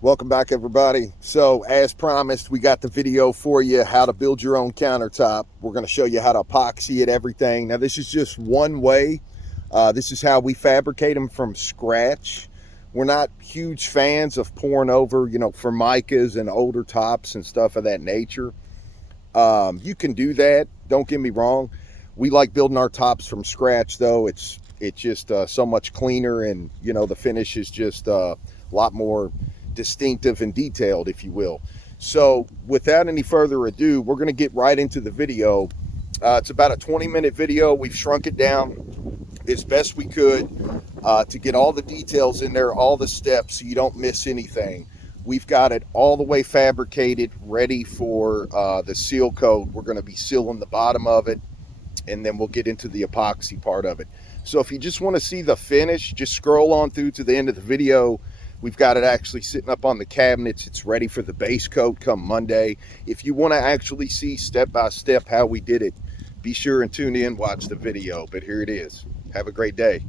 Welcome back, everybody. So as promised, we got the video for you, how to build your own countertop. We're going to show you how to epoxy it, everything. Now, this is just one way. This is how we fabricate them from scratch. We're not huge fans of pouring over, formicas and older tops and stuff of that nature. You can do that. Don't get me wrong. We like building our tops from scratch, though. It's just so much cleaner, and, the finish is just a lot more distinctive and detailed, if you will. So without any further ado, we're going to get right into the video. It's about a 20-minute video. We've shrunk it down as best we could to get all the details in there, all the steps, so you don't miss anything. We've got it all the way fabricated, ready for the seal coat. We're going to be sealing the bottom of it, and then we'll get into the epoxy part of it. So if you just want to see the finish, just scroll on through to the end of the video. We've got it actually sitting up on the cabinets. It's ready for the base coat come Monday. If you want to actually see step by step how we did it, be sure and tune in, watch the video. But here it is. Have a great day.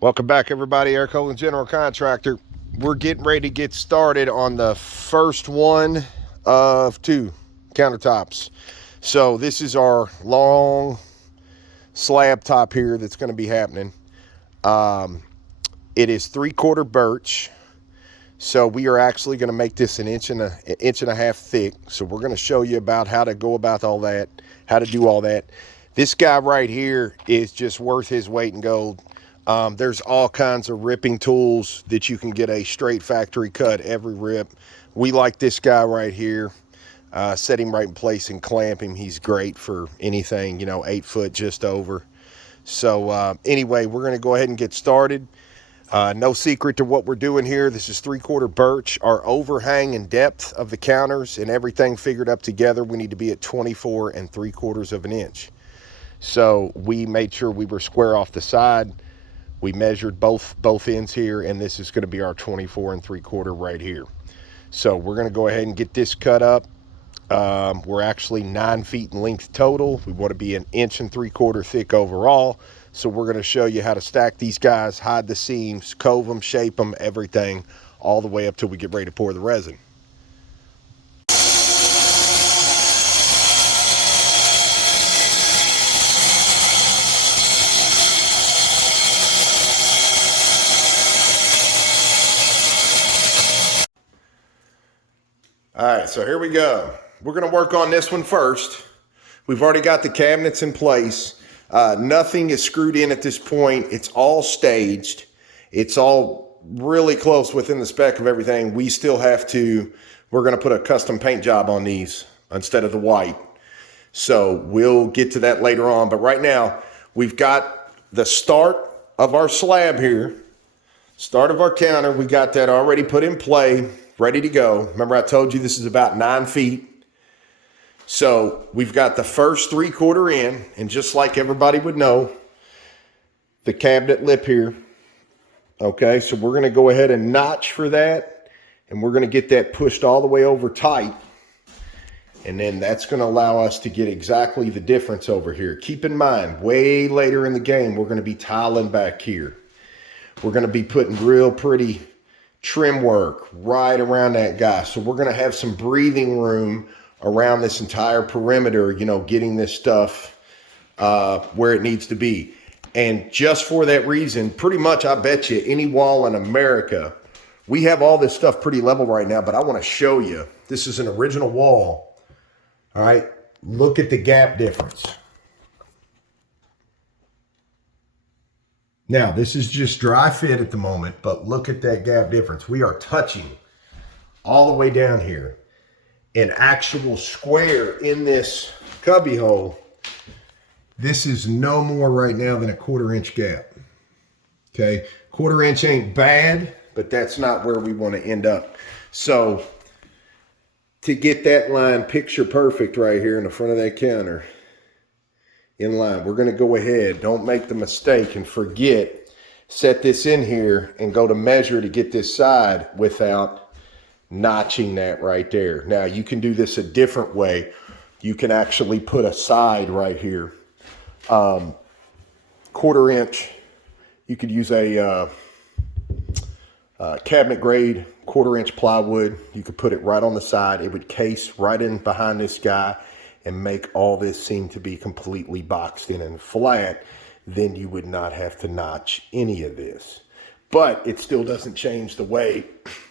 Welcome back, everybody. Eric Holland, General Contractor. We're getting ready to get started on the first one of two countertops. So this is our long slab top here that's going to be happening. It is 3/4 birch, so we are actually going to make this an inch and a half thick. So we're going to show you about how to go about all that, how to do all that. This guy right here is just worth his weight in gold. There's all kinds of ripping tools that you can get a straight factory cut every rip. We like this guy right here. Set him right in place and clamp him. He's great for anything, 8 foot just over. So anyway, we're going to go ahead and get started. No secret to what we're doing here. This is 3/4 birch. Our overhang and depth of the counters and everything figured up together, we need to be at 24 3/4 of an inch. So we made sure we were square off the side. We measured both ends here, and this is going to be our 24 3/4 right here. So we're going to go ahead and get this cut up. We're actually 9 feet in length total. We want to be an 1 3/4 thick overall. So we're going to show you how to stack these guys, hide the seams, cove them, shape them, everything, all the way up till we get ready to pour the resin. All right, so here we go. We're going to work on this one first. We've already got the cabinets in place. Nothing is screwed in at this point. It's all staged. It's all really close within the spec of everything. We're going to put a custom paint job on these instead of the white. So we'll get to that later on. But right now, we've got the start of our slab here. Start of our counter. We got that already put in play, ready to go. Remember I told you this is about 9 feet. So we've got the first 3/4 in, and just like everybody would know, the cabinet lip here. Okay, so we're going to go ahead and notch for that, and we're going to get that pushed all the way over tight. And then that's going to allow us to get exactly the difference over here. Keep in mind, way later in the game, we're going to be tiling back here. We're going to be putting real pretty trim work right around that guy. So we're going to have some breathing room around this entire perimeter, getting this stuff where it needs to be. And just for that reason, pretty much, I bet you any wall in America, we have all this stuff pretty level right now, but I want to show you, this is an original wall. All right, look at the gap difference. Now, this is just dry fit at the moment, but look at that gap difference. We are touching all the way down here. An actual square in this cubby hole, this is no more right now than a 1/4 inch gap. Okay, 1/4 inch ain't bad, but that's not where we want to end up. So to get that line picture perfect right here in the front of that counter in line, we're going to go ahead, don't make the mistake and forget, set this in here and go to measure to get this side without notching that right there. Now you can do this a different way. You can actually put a side right here, 1/4 inch. You could use a cabinet grade 1/4-inch plywood. You could put it right on the side. It would case right in behind this guy and make all this seem to be completely boxed in and flat. Then you would not have to notch any of this. But it still doesn't change the way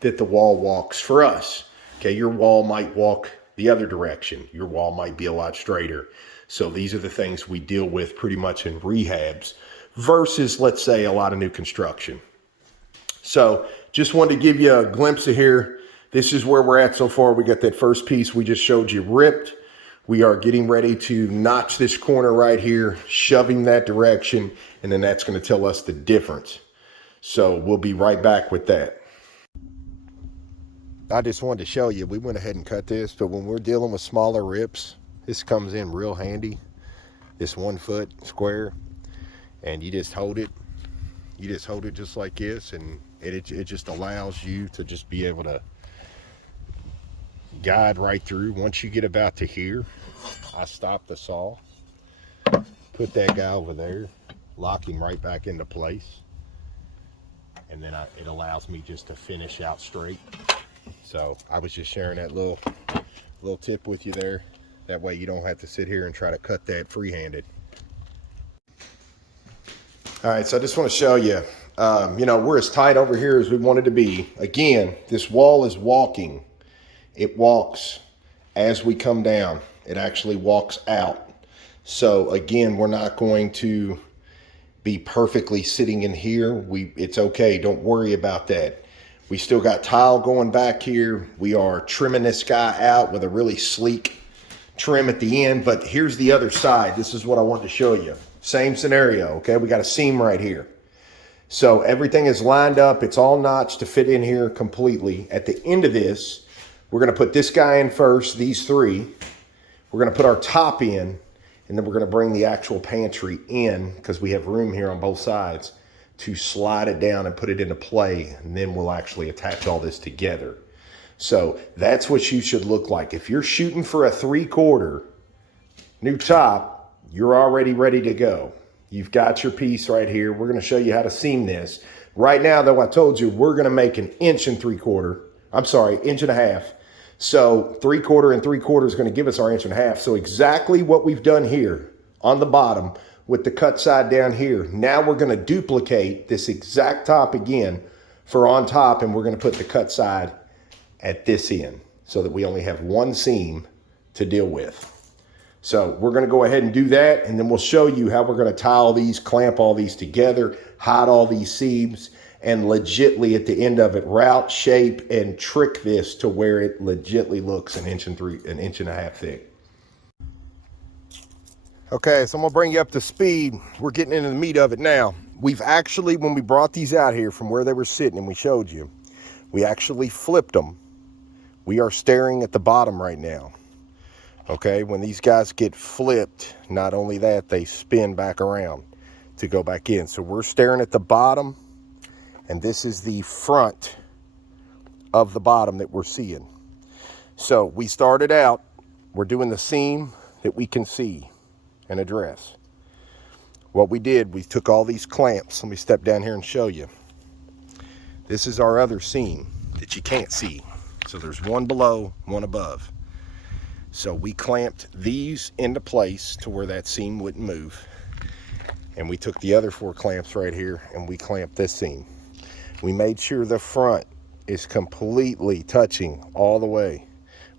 that the wall walks for us. Okay, your wall might walk the other direction. Your wall might be a lot straighter. So these are the things we deal with pretty much in rehabs versus, let's say, a lot of new construction. So just wanted to give you a glimpse of here. This is where we're at so far. We got that first piece we just showed you ripped. We are getting ready to notch this corner right here, shoving that direction, and then that's going to tell us the difference. So we'll be right back with that. I just wanted to show you, we went ahead and cut this, but when we're dealing with smaller rips, this comes in real handy. This 1 foot square, and you just hold it. You just hold it just like this, and it just allows you to just be able to guide right through. Once you get about to here, I stop the saw, put that guy over there, lock him right back into place, and then it allows me just to finish out straight. So I was just sharing that little tip with you there. That way you don't have to sit here and try to cut that free-handed. All right, so I just want to show you, we're as tight over here as we wanted to be. Again, this wall is walking. It walks as we come down. It actually walks out. So again, we're not going to be perfectly sitting in here. It's okay, don't worry about that. We still got tile going back here. We are trimming this guy out with a really sleek trim at the end, but here's the other side. This is what I want to show you. Same scenario, okay? We got a seam right here. So everything is lined up. It's all notched to fit in here completely. At the end of this, we're gonna put this guy in first, these three. We're gonna put our top in, and then we're gonna bring the actual pantry in because we have room here on both sides to slide it down and put it into play, and then we'll actually attach all this together. So that's what you should look like. If you're shooting for a 3/4 new top, you're already ready to go. You've got your piece right here. We're gonna show you how to seam this. Right now, though, I told you we're gonna make an 1.75 inches. So 3/4 and 3/4 is gonna give us our 1.5 inches. So exactly what we've done here on the bottom with the cut side down here. Now we're gonna duplicate this exact top again for on top, and we're gonna put the cut side at this end so that we only have one seam to deal with. So we're gonna go ahead and do that, and then we'll show you how we're gonna tie all these, clamp all these together, hide all these seams, and legitly at the end of it, route, shape, and trick this to where it legitly looks an 1.5 inches thick. Okay, so I'm gonna bring you up to speed. We're getting into the meat of it now. We've actually, when we brought these out here from where they were sitting and we showed you, we actually flipped them. We are staring at the bottom right now. Okay, when these guys get flipped, not only that, they spin back around to go back in. So we're staring at the bottom, and this is the front of the bottom that we're seeing. So we started out, we're doing the seam that we can see and address. What we did, we took all these clamps. Let me step down here and show you. This is our other seam that you can't see. So there's one below, one above. So we clamped these into place to where that seam wouldn't move. And we took the other 4 clamps right here and we clamped this seam. We made sure the front is completely touching all the way.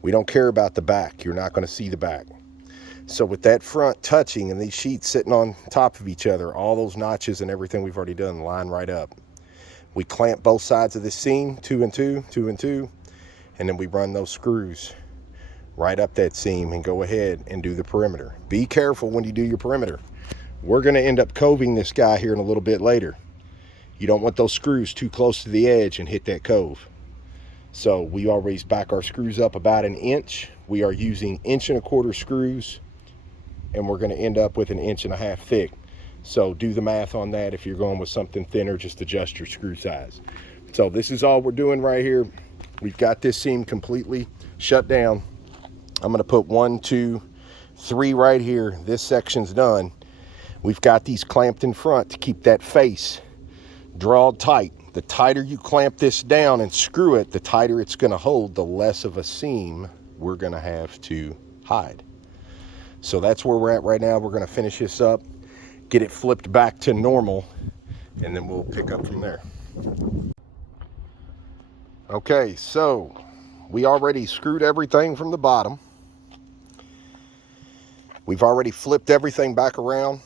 We don't care about the back. You're not going to see the back. So with that front touching and these sheets sitting on top of each other, all those notches and everything we've already done line right up. We clamp both sides of this seam, 2 and 2, 2 and 2, and then we run those screws right up that seam and go ahead and do the perimeter. Be careful when you do your perimeter. We're going to end up coving this guy here in a little bit later. You don't want those screws too close to the edge and hit that cove. So we always back our screws up about 1 inch. We are using 1.25 inch screws, and we're going to end up with 1.5 inches thick. So do the math on that. If you're going with something thinner, just adjust your screw size. So this is all we're doing right here. We've got this seam completely shut down. I'm going to put 1, 2, 3 right here. This section's done. We've got these clamped in front to keep that face drawed tight. the tighter you clamp this down and screw it, the tighter it's going to hold, the less of a seam we're going to have to hide. So that's where we're at right now. We're going to finish this up, get it flipped back to normal, and then we'll pick up from there. Okay, so we already screwed everything from the bottom. We've already flipped everything back around.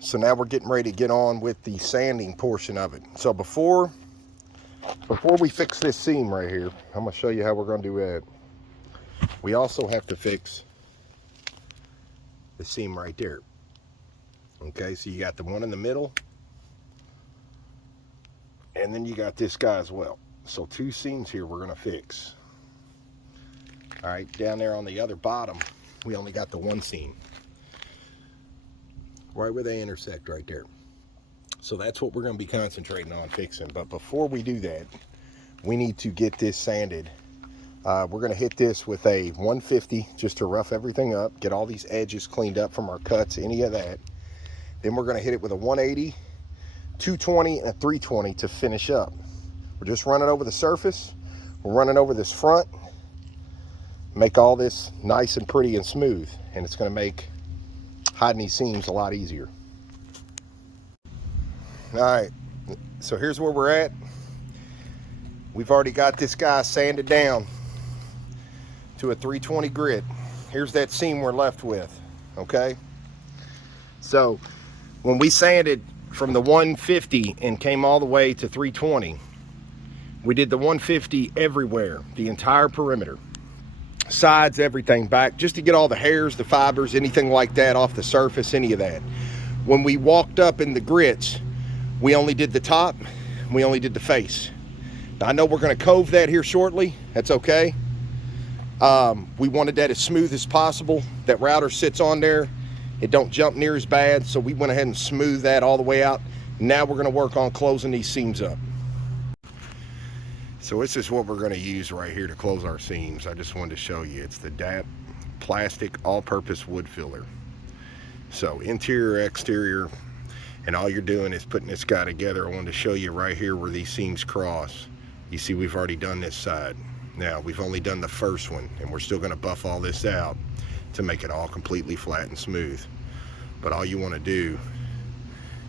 So now we're getting ready to get on with the sanding portion of it. So before we fix this seam right here, I'm going to show you how we're going to do that. We also have to fix the seam right there. Okay, so you got the one in the middle, and then you got this guy as well. So two seams here we're going to fix. All right, down there on the other bottom, we only got the one seam. Right where they intersect right there. So that's what we're going to be concentrating on fixing. But before we do that, we need to get this sanded. We're going to hit this with a 150 just to rough everything up, get all these edges cleaned up from our cuts, any of that. Then we're going to hit it with a 180, 220, and a 320 to finish up. We're just running over the surface. We're running over this front, make all this nice and pretty and smooth, and it's going to make hiding these seams a lot easier. All right, so here's where we're at. We've already got this guy sanded down to a 320 grit. Here's that seam we're left with, okay? So when we sanded from the 150 and came all the way to 320, we did the 150 everywhere, the entire perimeter. Sides, everything back, just to get all the hairs, the fibers, anything like that off the surface, any of that. When we walked up in the grits, we only did the top, we only did the face. Now, I know we're going to cove that here shortly. That's okay. We wanted that as smooth as possible. That router sits on there, it don't jump near as bad, so we went ahead and smoothed that all the way out. Now we're going to work on closing these seams up. So this is what we're going to use right here to close our seams. I just wanted to show you. It's the DAP plastic all-purpose wood filler. So interior, exterior, and all you're doing is putting this guy together. I wanted to show you right here where these seams cross. You see we've already done this side. Now we've only done the first one, and we're still going to buff all this out to make it all completely flat and smooth. But all you want to do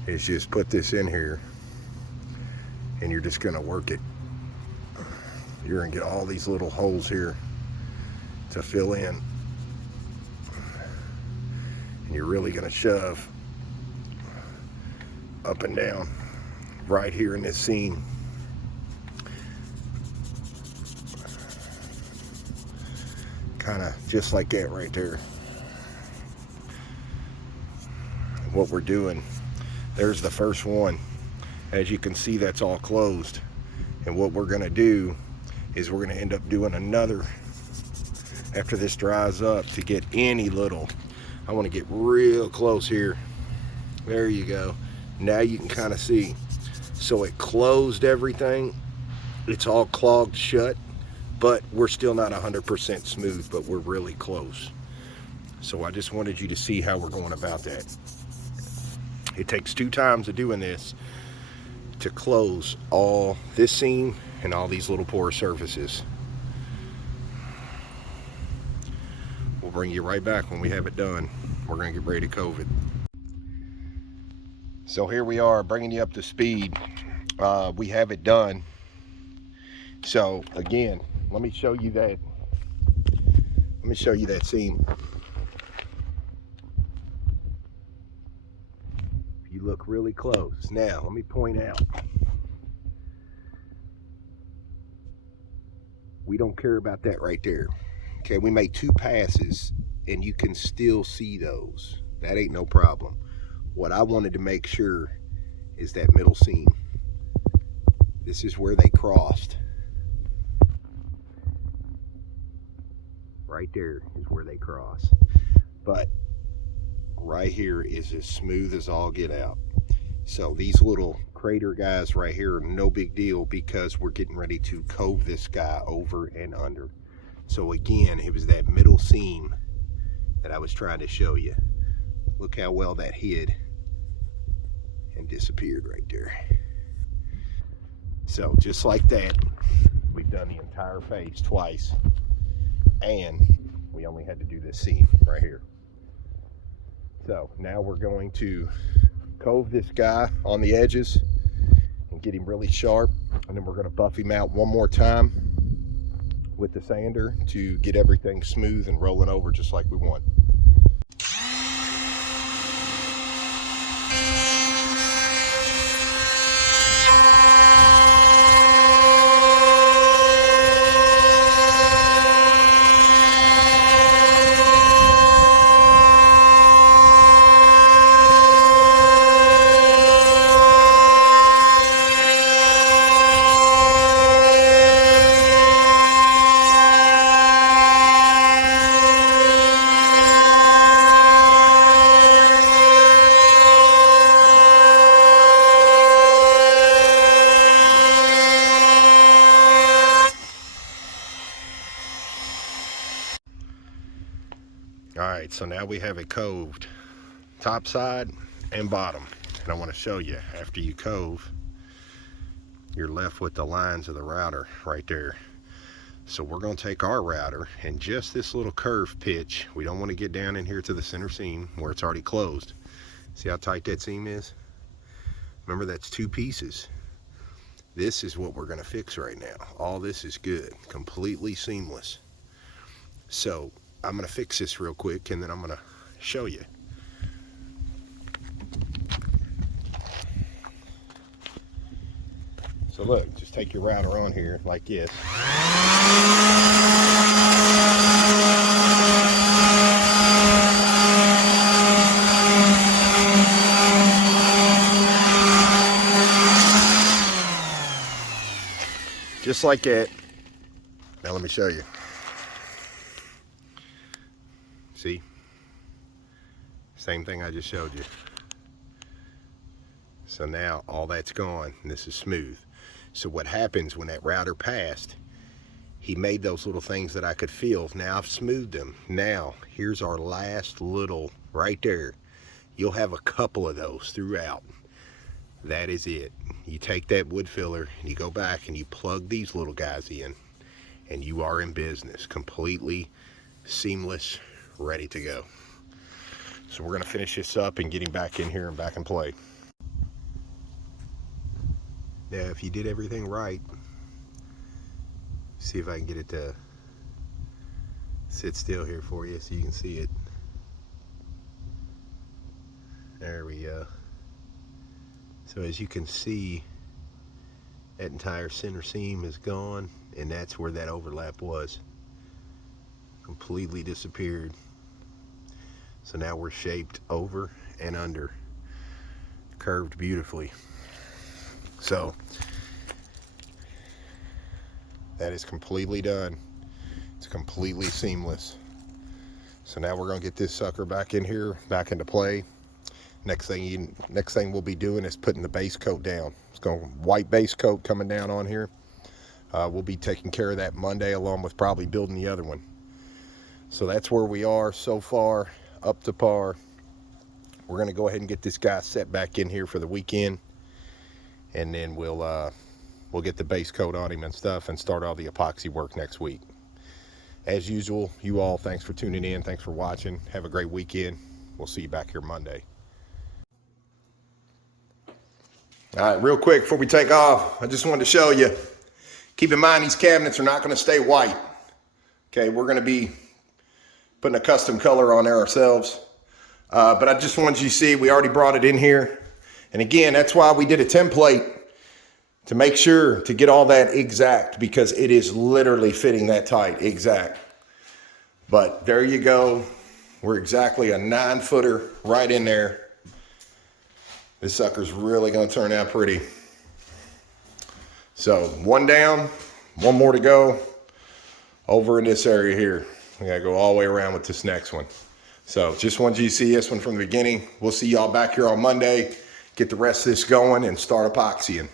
is just put this in here, and you're just going to work it. You're going to get all these little holes here to fill in, and you're really going to shove up and down right here in this seam. Kind of just like that right there. What we're doing, there's the first one. As you can see, that's all closed. And what we're going to do is we're going to end up doing another after this dries up to get any little. I want to get real close here. There you go. Now you can kind of see. So it closed everything. It's all clogged shut, but we're still not 100% smooth, but we're really close. So I just wanted you to see how we're going about that. It takes 2 times of doing this to close all this seam and all these little porous surfaces. We'll bring you right back when we have it done. We're going to get ready to cove it. So here we are, bringing you up to speed. We have it done. So again, let me show you that. Let me show you that seam. If you look really close. Now, let me point out. We don't care about that right there. Okay, we made 2 passes and you can still see those. That ain't no problem. What I wanted to make sure is that middle seam. This is where they crossed. Right there is where they cross. But right here is as smooth as all get out. So these little crater guys right here are no big deal because we're getting ready to cove this guy over and under. So again, it was that middle seam that I was trying to show you. Look how well that hid and disappeared right there. So just like that, we've done the entire face twice, and we only had to do this seam right here. So now we're going to cove this guy on the edges and get him really sharp, and then we're going to buff him out one more time with the sander to get everything smooth and rolling over just like we want. Alright, so now we have it coved top side and bottom, and I want to show you after you cove, you're left with the lines of the router right there. So we're going to take our router and just this little curve pitch, we don't want to get down in here to the center seam where it's already closed. See how tight that seam is? Remember, that's 2 pieces. This is what we're going to fix right now. All this is good, completely seamless. So I'm going to fix this real quick and then I'm going to show you. So look, just take your router on here like this. Just like that. Now let me show you. See? Same thing I just showed you. So now all that's gone and this is smooth. So what happens when that router passed, he made those little things that I could feel. Now I've smoothed them. Now here's our last little right there. You'll have a couple of those throughout. That is it. You take that wood filler and you go back and you plug these little guys in and you are in business. Completely seamless, ready to go. So we're going to finish this up and get him back in here and back in play. Now if you did everything right, see if I can get it to sit still here for you so you can see it. There we go. So as you can see, that entire center seam is gone, and that's where that overlap was. Completely disappeared. So now we're shaped over and under, curved beautifully. So that is completely done. It's completely seamless. So now we're gonna get this sucker back in here, back into play. Next thing we'll be doing is putting the base coat down. It's going white base coat coming down on here. We'll be taking care of that Monday, along with probably building the other one. So that's where we are so far, up to par. We're gonna go ahead and get this guy set back in here for the weekend, and then we'll get the base coat on him and stuff and start all the epoxy work next week. As usual, you all, thanks for tuning in. Thanks for watching. Have a great weekend. We'll see you back here Monday. All right, real quick before we take off, I just wanted to show you, keep in mind these cabinets are not going to stay white. Okay, we're going to be putting a custom color on there ourselves. But I just wanted you to see, we already brought it in here. And again, that's why we did a template, to make sure to get all that exact, because it is literally fitting that tight, exact. But there you go. We're exactly a 9-footer right in there. This sucker's really gonna turn out pretty. So one down, one more to go over in this area here. We gotta go all the way around with this next one. So just wanted you to see this one from the beginning. We'll see y'all back here on Monday, get the rest of this going and start epoxying.